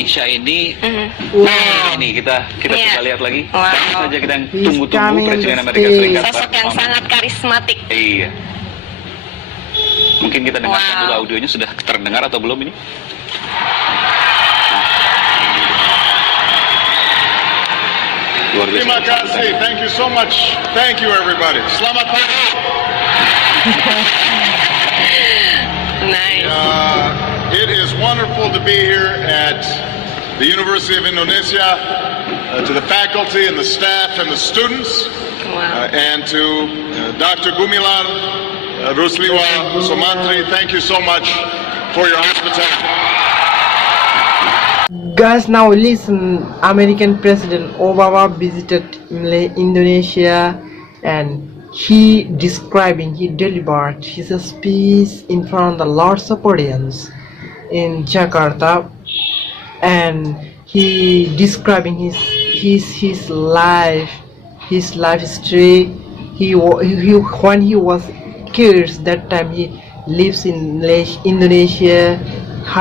Indonesia ini. Wow. Ini kita coba lihat lagi. Wow. Baru saja kita He's tunggu-tunggu coming on Presiden the Amerika stage. Serikat. Sosok yang sangat karismatik. Iya. Mungkin kita dengarkan Wow. dulu audionya, sudah terdengar atau belum ini? Luar biasa. Terima kasih. Thank you so much. Thank you everybody. Selamat pagi. Nice. It is wonderful to be here at the University of Indonesia, to the faculty and the staff and the students, Wow. and to Dr. Gumilar Rusliwa Sumantri. Thank you so much for your hospitality. Guys, now listen. American President Obama visited Indonesia, and he delivered his speech in front of the lots of audience in Jakarta, and he describing his life history. When he was kids, that time he lives in Indonesia.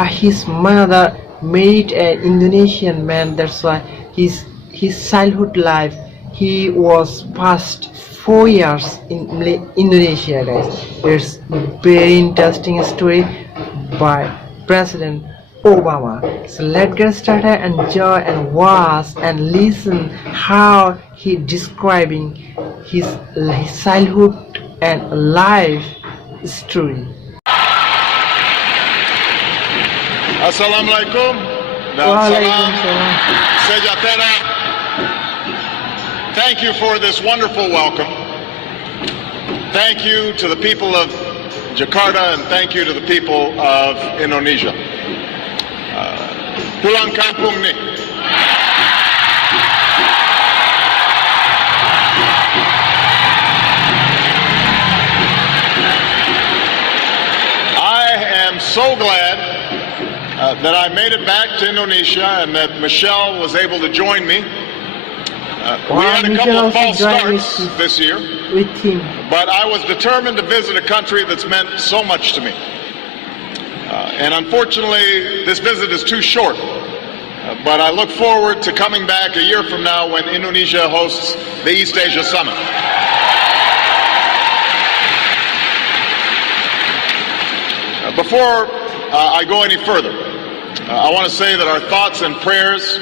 His mother married an Indonesian man. That's why his childhood life, he was past 4 years in Indonesia, guys. It's a very interesting story by President Obama. So let's get started, enjoy and watch and listen how he describing his childhood and life story. Assalamualaikum dan salam Waalaikumsalam. sejahtera. Thank you for this wonderful welcome. Thank you to the people of Jakarta and thank you to the people of Indonesia. Pulang kampung nih. I am so glad that I made it back to Indonesia and that Michelle was able to join me. We had a couple of false starts this year, With him. but I was determined to visit a country that's meant so much to me. And unfortunately, this visit is too short. But I look forward to coming back a year from now when Indonesia hosts the East Asia Summit. Before I go any further, I want to say that our thoughts and prayers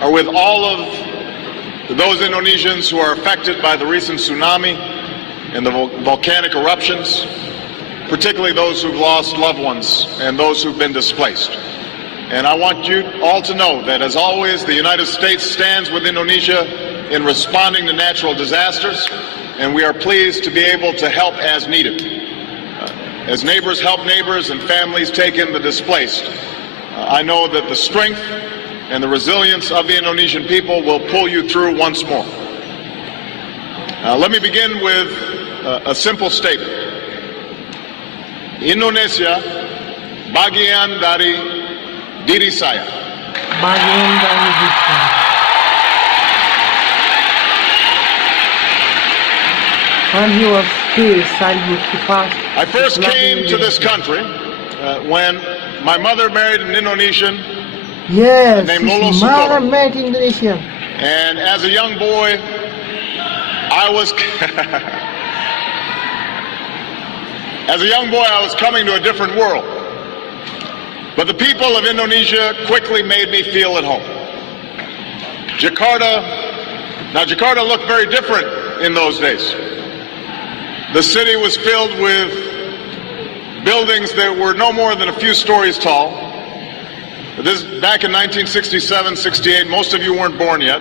are with all of those Indonesians who are affected by the recent tsunami and the volcanic eruptions, particularly those who've lost loved ones and those who've been displaced. And I want you all to know that, as always, the United States stands with Indonesia in responding to natural disasters, and we are pleased to be able to help as needed. As neighbors help neighbors and families take in the displaced, I know that the strength and the resilience of the Indonesian people will pull you through once more. Let me begin with a simple statement. Indonesia bagian dari diri saya. Bagian dari kita. When he was still childhood, he passed. I first came to this country when my mother married an Indonesian, Yes, named his Lolo mother Sutoro. met Indonesian. and as a young boy, I was as a young boy I was coming to a different world. But the people of Indonesia quickly made me feel at home. Jakarta looked very different in those days. The city was filled with buildings that were no more than a few stories tall. This back in 1967, 68. Most of you weren't born yet.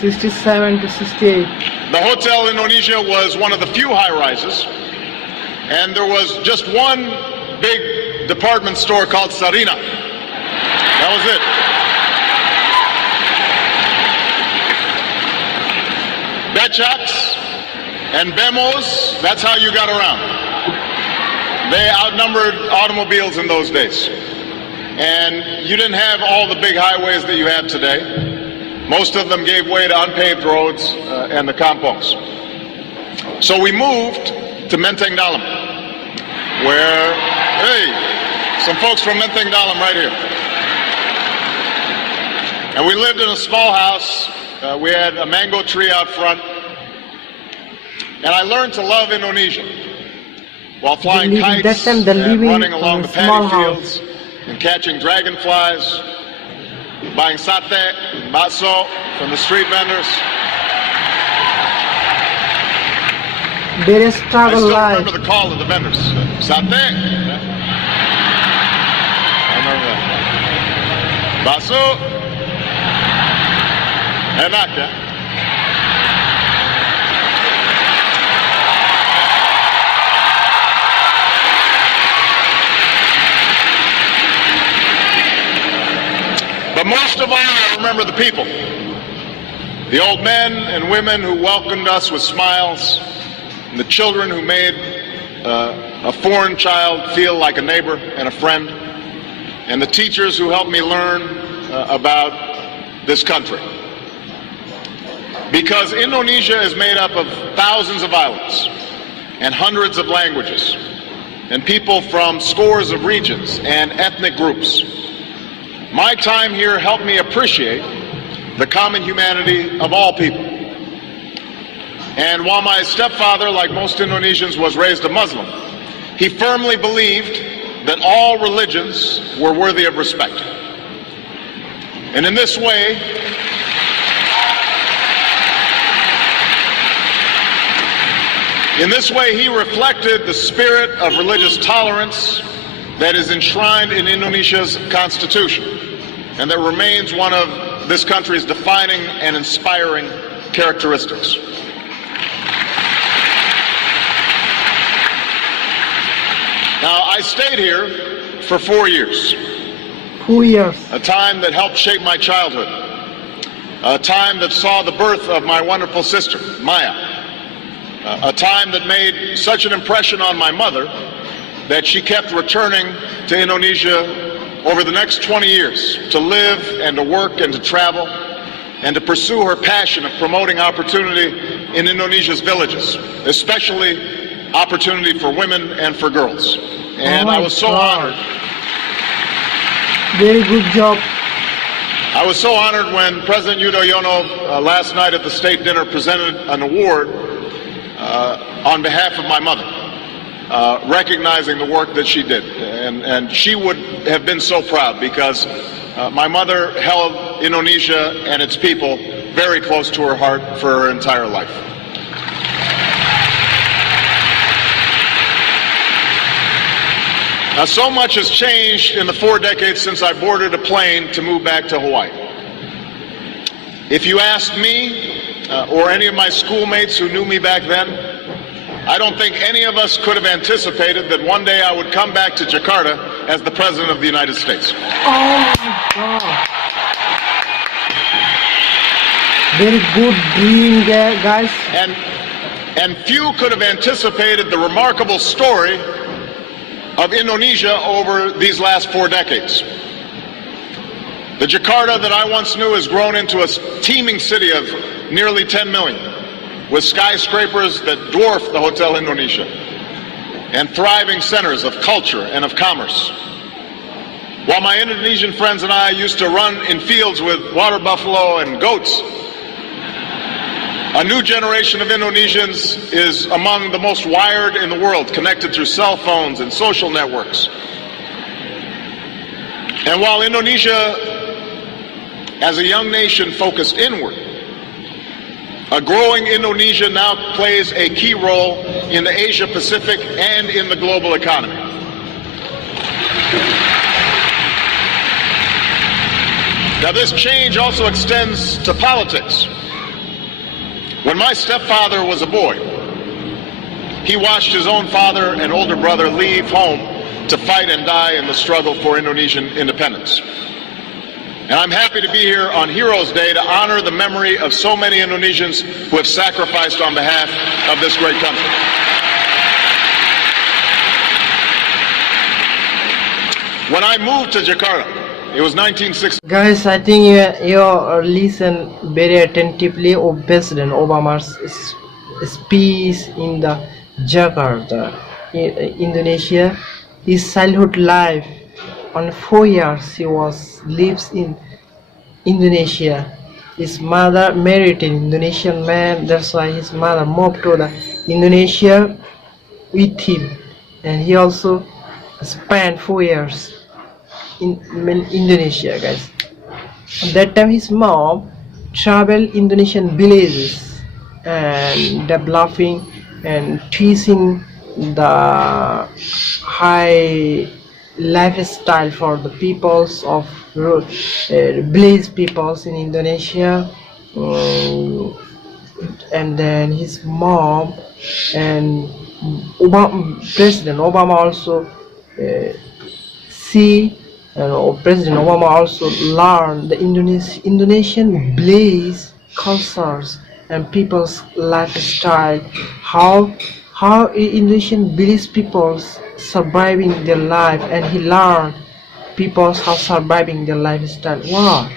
67 to 68. The Hotel Indonesia was one of the few high-rises, and there was just one big department store called Sarina. That was it. Becaks and Bemos, that's how you got around. They outnumbered automobiles in those days. And you didn't have all the big highways that you have today. Most of them gave way to unpaved roads and the kampongs. So we moved to Menteng Dalam, where, hey, some folks from Menteng Dalam right here. And we lived in a small house. We had a mango tree out front. And I learned to love Indonesia while flying That kites time they're and living running on along a the small paddy house. fields and catching dragonflies, buying satay, bakso from the street vendors. Very I struggle still life. remember the call of the vendors. Satay. I remember that. Bakso. Enak, yeah? But most of all, I remember the people. The old men and women who welcomed us with smiles, and the children who made a foreign child feel like a neighbor and a friend, and the teachers who helped me learn about this country. Because Indonesia is made up of thousands of islands and hundreds of languages and people from scores of regions and ethnic groups. My time here helped me appreciate the common humanity of all people. And while my stepfather, like most Indonesians, was raised a Muslim, he firmly believed that all religions were worthy of respect. And in this way, he reflected the spirit of religious tolerance that is enshrined in Indonesia's constitution and that remains one of this country's defining and inspiring characteristics. Now, I stayed here for 4 years, 2 years. a time that helped shape my childhood, a time that saw the birth of my wonderful sister, Maya, a time that made such an impression on my mother that she kept returning to Indonesia over the next 20 years to live and to work and to travel and to pursue her passion of promoting opportunity in Indonesia's villages, especially opportunity for women and for girls. And I was so honored. Very good job. I was so honored when President Yudhoyono last night at the state dinner presented an award on behalf of my mother, recognizing the work that she did. And she would have been so proud because my mother held Indonesia and its people very close to her heart for her entire life. Now, so much has changed in the 4 decades since I boarded a plane to move back to Hawaii. If you asked me or any of my schoolmates who knew me back then, I don't think any of us could have anticipated that one day I would come back to Jakarta as the President of the United States. Oh my God. Very good dream there, guys. And few could have anticipated the remarkable story of Indonesia over these last 4 decades. The Jakarta that I once knew has grown into a teeming city of nearly 10 million, with skyscrapers that dwarf the Hotel Indonesia, and thriving centers of culture and of commerce. While my Indonesian friends and I used to run in fields with water buffalo and goats, a new generation of Indonesians is among the most wired in the world, connected through cell phones and social networks. And while Indonesia, as a young nation, focused inward, a growing Indonesia now plays a key role in the Asia-Pacific and in the global economy. Now, this change also extends to politics. When my stepfather was a boy, he watched his own father and older brother leave home to fight and die in the struggle for Indonesian independence. And I'm happy to be here on Heroes Day to honor the memory of so many Indonesians who have sacrificed on behalf of this great country. When I moved to Jakarta, it was 1960. Guys, I think you listen very attentively of President Obama's speech in the Jakarta, Indonesia. His childhood life, on 4 years he lives in Indonesia. His mother married an Indonesian man, that's why his mother moved to the Indonesia with him, and he also spent 4 years in Indonesia, guys. At that time his mom traveled Indonesian villages and developing and teaching the high lifestyle for the peoples of village peoples in Indonesia. And then his mom and President Obama also President Obama also learned the Indonesian village cultures and people's lifestyle, how Indonesian village peoples surviving their life, and he learned people's how surviving their lifestyle. Wow,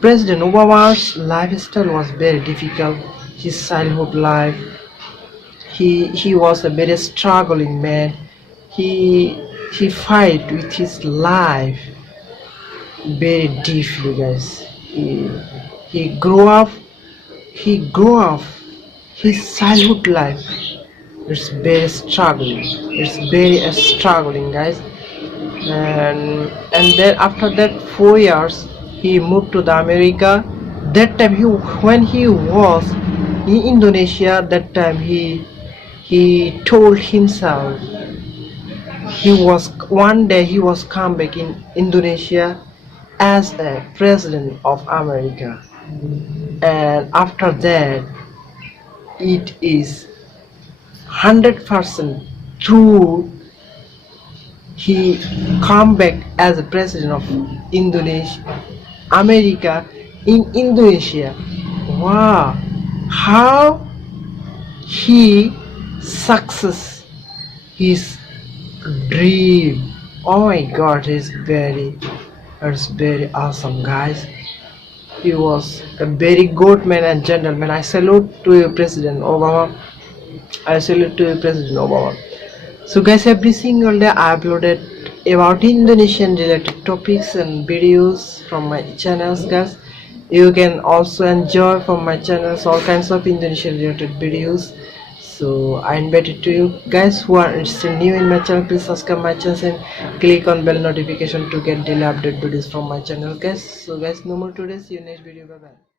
President Obama's lifestyle was very difficult. His childhood life, he was a very struggling man. He fight with his life very deeply, guys. He grew up his childhood life. It's very struggling, guys. And then after that 4 years he moved to the America. That time when he was in Indonesia, that time he told himself one day he was come back in Indonesia as a president of America. And after that it is 100% true, he come back as a president of America in Indonesia. Wow, how he success his dream. Oh my god, it's very awesome, guys. He was a very good man and gentleman. I salute to you, President Obama. So guys, every single day I uploaded about Indonesian related topics and videos from my channels, guys. You can also enjoy from my channels all kinds of Indonesian related videos. So I invited to you guys who are still new in my channel, please subscribe my channel and click on bell notification to get daily update videos from my channel, guys. So guys, no more today, see you next video, bye bye.